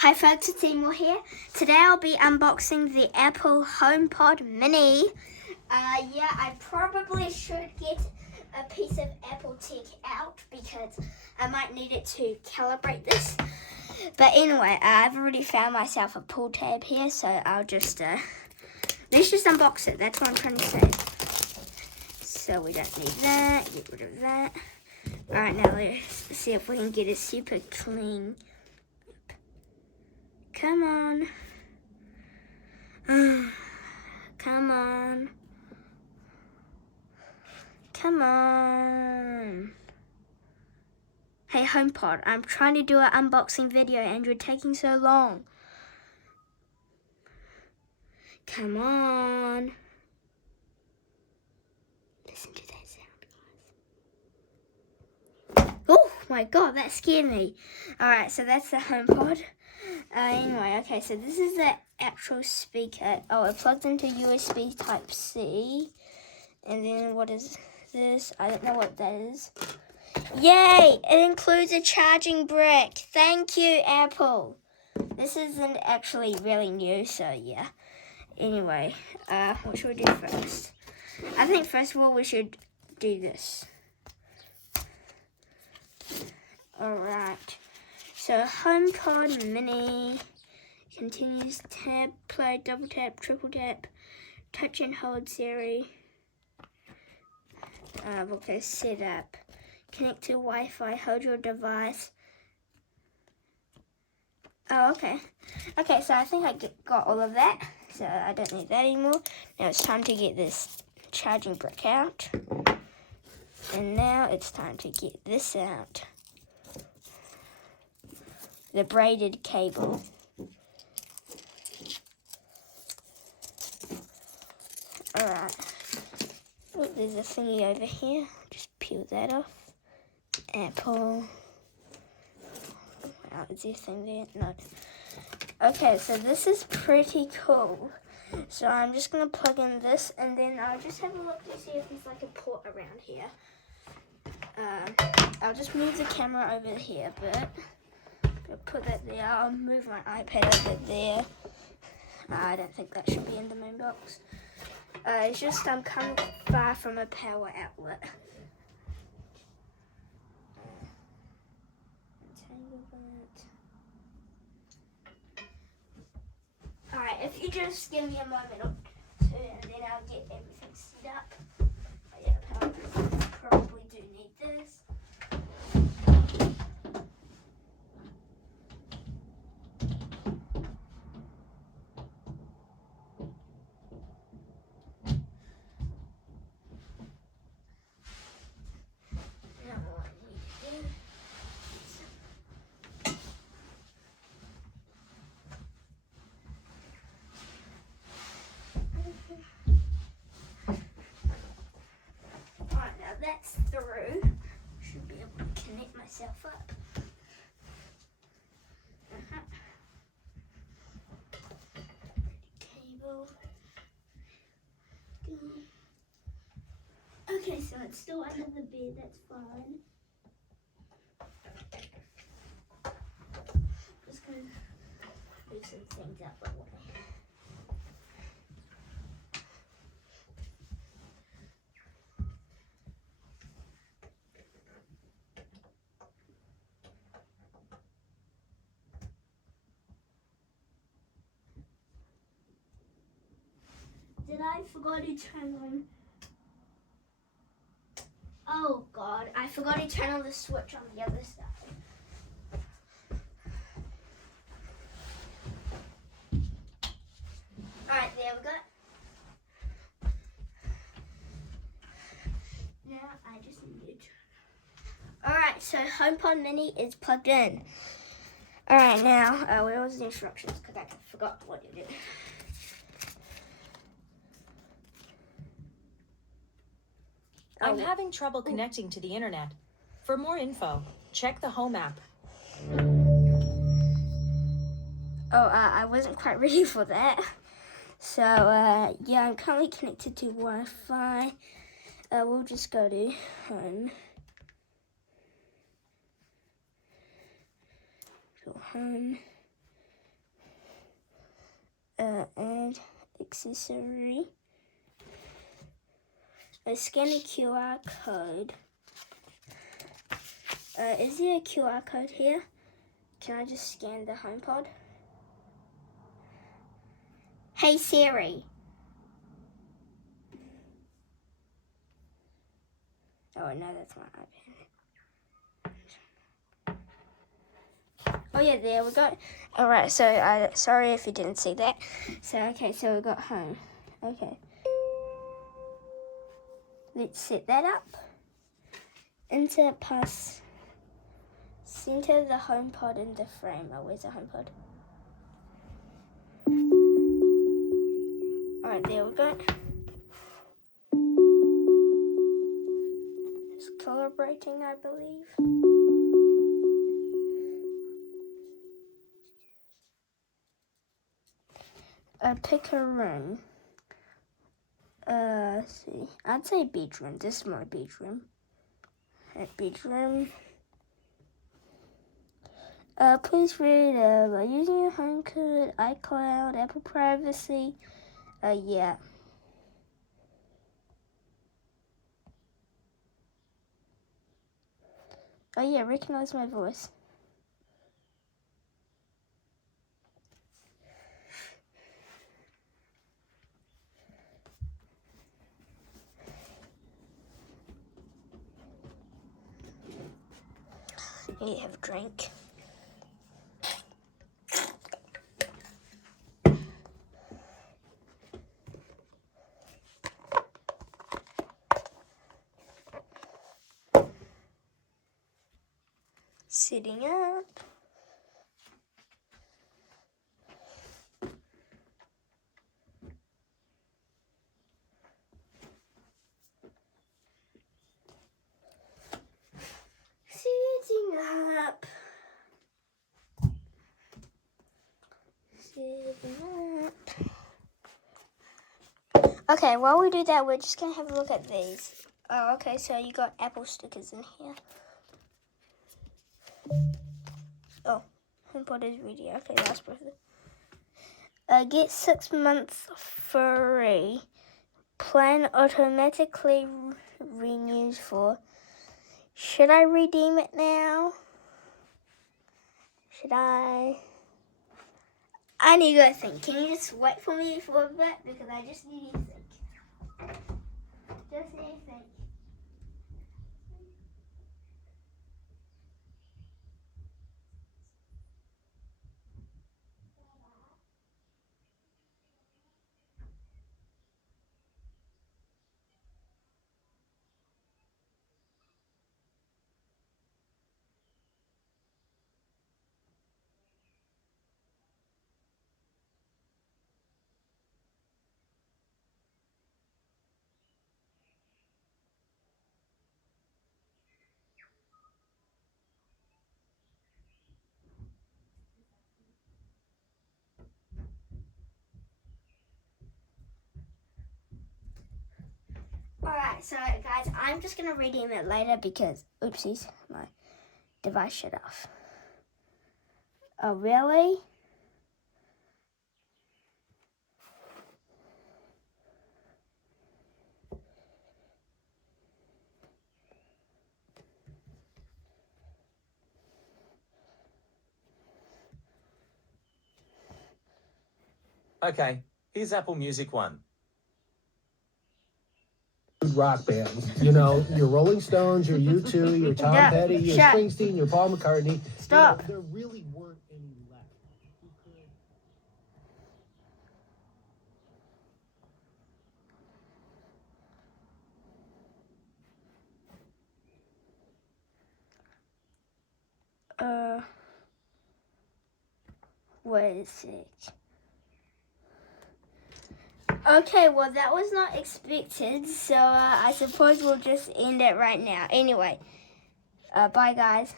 Hi folks, it's Seymour here. Today I'll be unboxing the Apple HomePod Mini. I probably should get a piece of Apple tech out because I might need it to calibrate this. But anyway, I've already found myself a pull tab here, so I'll just, let's just unbox it. That's what I'm trying to say. So we don't need that, get rid of that. Alright, now let's see if we can get it super clean. Come on. Come on. Come on. Hey HomePod, I'm trying to do an unboxing video and you're taking so long. Come on. Listen to that sound, guys. Oh my god, that scared me. Alright, so that's the HomePod. Anyway, okay, so this is the actual speaker. Oh, it plugs into USB Type-C. And then what is this? I don't know what that is. Yay! It includes a charging brick. Thank you, Apple. This isn't actually really new, so yeah. Anyway, what should we do first? I think first of all we should do this. Alright. So HomePod Mini continues tab, play, double tap, triple tap, touch and hold Siri. Okay, setup. Connect to Wi-Fi, hold your device. Oh, okay. Okay, so I think I got all of that. So I don't need that anymore. Now it's time to get this charging brick out. And now it's time to get this out. The braided cable. Alright. Oh, there's a thingy over here. Just peel that off. Apple. Wow, is there a thing there? No. Okay, so this is pretty cool. So I'm just going to plug in this and then I'll just have a look to see if there's like a port around here. I'll just move the camera over here a bit. I'll put that there. I'll move my iPad over there. I don't think that should be in the main box. It's just I'm kind of far from a power outlet. Alright, if you just give me a moment or two and then I'll get everything set up. Oh, yeah, probably do need this. Alright, now that's through. Should be able to connect myself up. Cable. Okay, so it's still under the bed, that's fine. Just gonna move some things out the way. Did I forgot to turn on? Oh god, I forgot to turn on the switch on the other side. Alright, there we go. Now I just need to turn. Alright, so HomePod Mini is plugged in. Alright, now, where was the instructions? Because I forgot what it did. I'm having trouble connecting to the internet. For more info, check the Home app. I wasn't quite ready for that. So, yeah, I'm currently connected to Wi-Fi. We'll just go to Home. So, Home. accessory. Scan a QR code. Is there a QR code here? Can I just scan the HomePod? Hey Siri. Oh no, that's my iPad. Oh yeah, there we go. Alright, so sorry if you didn't see that. So okay, so we got home. Okay. Let's set that up. Insert pass. Center the HomePod in the frame. Oh, where's the HomePod? Alright, there we go. It's calibrating, I believe. Pick a room. Let's see. I'd say bedroom. This is my bedroom. Bedroom. Please read by using your home code, iCloud, Apple Privacy. Yeah. Oh yeah, recognize my voice. You have a drink. Sitting up. Sitting up. Sitting up. Okay, while we do that, we're just going to have a look at these. Oh, okay, so you got Apple stickers in here. Oh, HomePod is ready. Okay, last person. Get 6 months free. Plan automatically renews for. Should I redeem it now? Should I? I need to think. Can you just wait for me for a bit? Because I just need to think. Just need to think. Alright, so guys, I'm just going to redeem it later because, oopsies, my device shut off. Oh, really? Okay, here's Apple Music 1. Rock bands, you know, your Rolling Stones, your U2, your Tom Yeah, Petty, your shut. Springsteen, your Paul McCartney. Stop. You know, there really weren't any left. You could... Wait a sec. Okay, well that was not expected, so I suppose we'll just end it right now. Anyway, bye guys.